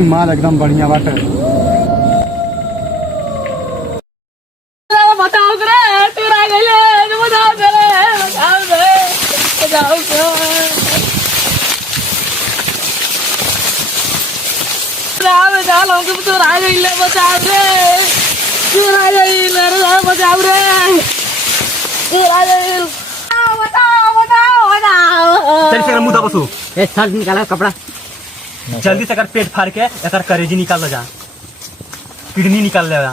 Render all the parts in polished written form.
देसी माल एकदम बढ़िया बाटे। बताओ रे तेरा गले बताओ रे बताओ रे बताओ राम जाल हमको तो राज गले बताओ रे तू राज गले रे बताओ रे तू राज गले बताओ बताओ बताओ चल से मुद्दा बसो ए शर्ट निकाला कपड़ा जल्दी से अगर पेट फाड़ के एकर करेजी निकाल जा, किडनी निकाल ले जा।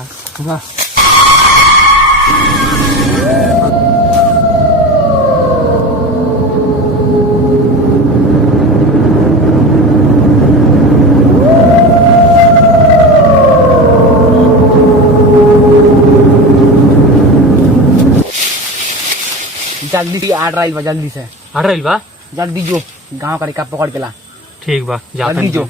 जल्दी से आ रहा जल्दी से आ रही बा, जल्दी जो गांव का रिक्शा पकड़ के ला। ठीक बा जाता जल्दी जो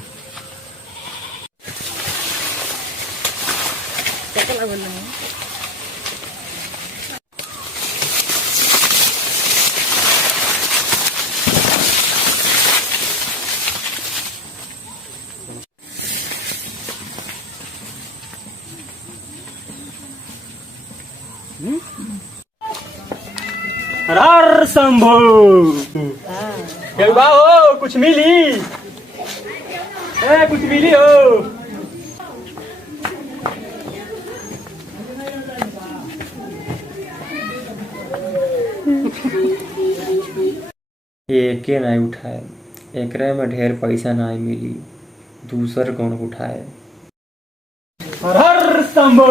हर शंभू बा हो कुछ मिली, ए कुछ मिली हो। एके नहीं उठाए, एकरे में ढेर पैसा नहीं मिली, दूसर कौन उठाए। हर शंभू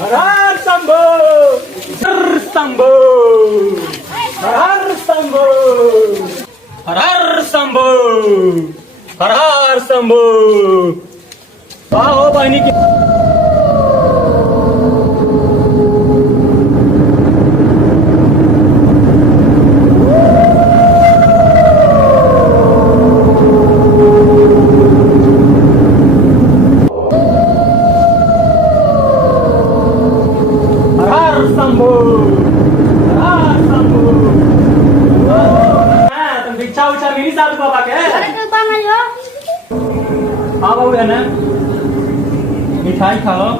हर शंभू हर शंभू हर शंभू हर शंभू हर शंभू हो बहनी की मिठाई खाओ।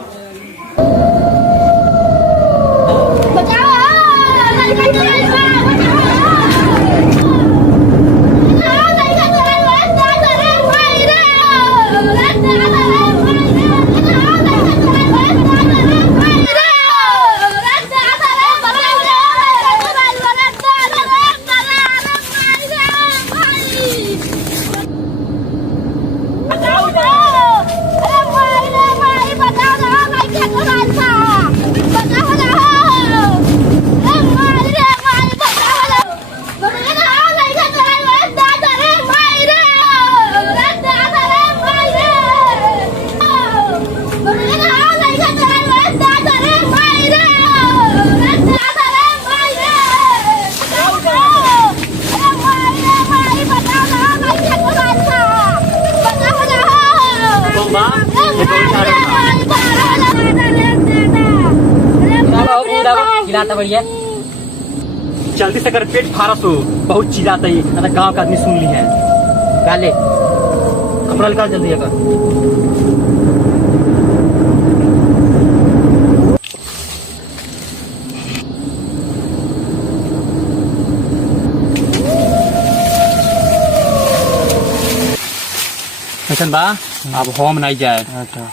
भैया जल्दी से कर पेट फारस हो, बहुत चिल्लाता है, गांव का आदमी सुन ली है। गाले कपड़ा निकाल जल्दी है कर। ऐसा बा अब होम नहीं जाए,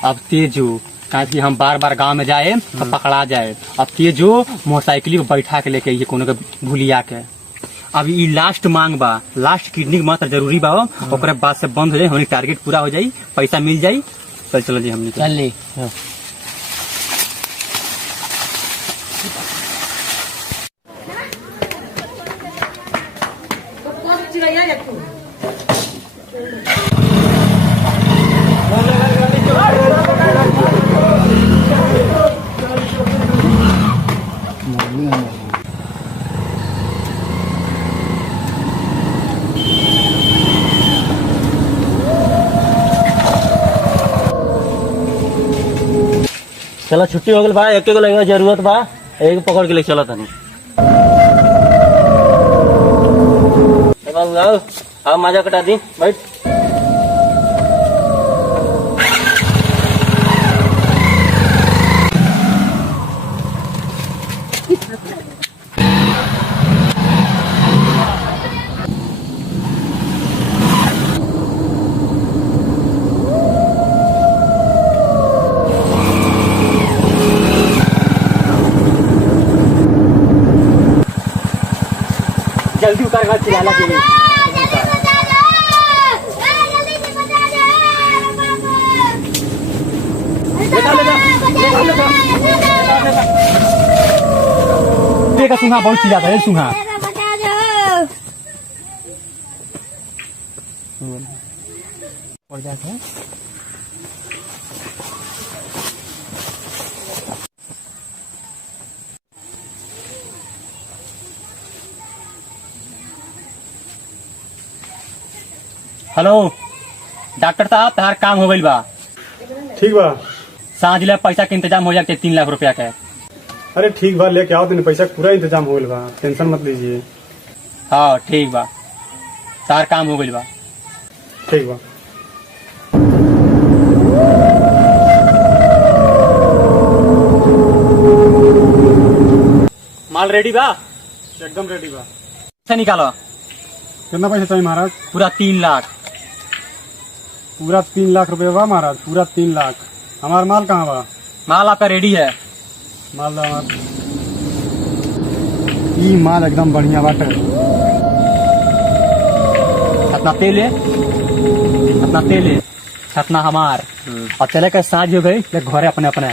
अब तेज हो, कि हम बार बार गांव में जाए तो पकड़ा जाए। अब तेज हो मोटरसाइकिल पे बैठा के लेके ये कोनो के भूलिया के। अब ये लास्ट मांग बा, लास्ट किडनी मात्र जरूरी बा, ओकरे बाद से बंद हो जाए, हमारी टारगेट पूरा हो जाये, पैसा मिल जाये। चलो जी हमने चल ले चलो छुट्टी हो गई बा, एक लगे जरूरत बा, एक पकड़ के ले चलो तनी। बाबू आओ, आओ मजा कटा दी, बैठ। जल्दी उतार कर चिल्ला के लिए देखा सुना बहुत चिल्लाता है सुना। और जाते हैं हेलो डॉक्टर साहब तहार काम हो गई बा। ठीक बा। सांझ ले पैसा के इंतजाम हो जाए 3 लाख रुपया के। अरे ठीक बा, लेके आओ दिन पैसा पूरा इंतजाम हो गइल बा, टेंशन मत लीजिए। हाँ ठीक बा, तार काम हो गई बा। ठीक बा। माल रेडी बा, एकदम रेडी बा। पैसा निकालो। कितना पैसा चाहिए महाराज? पूरा 3 लाख। पूरा 3 लाख रुपए बा महाराज, पूरा 3 लाख। हमारा माल कहाँ बा? माल आपका रेडी है। माल दा हमार। ई माल एकदम बढ़िया बाटे। अपना तेल है, अपना तेल है, अपना हमार। और चले के साँझ हो गई घरे अपने अपने